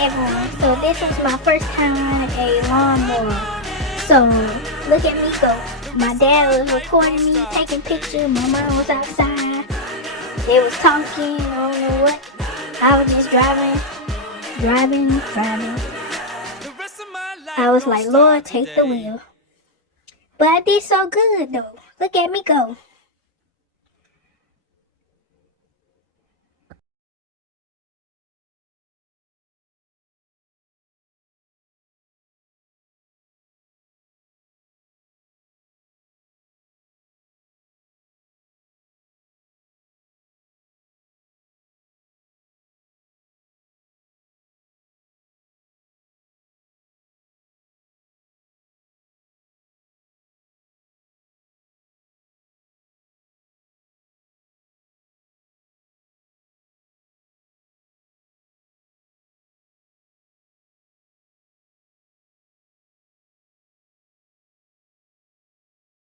everyone. So this was my first time riding a lawnmower. So look at me go. My dad was recording me, taking pictures. My mom was outside. They was talking, I don't know what. I was just driving. I was like, Lord, take the wheel. But I did so good though. Look at me go.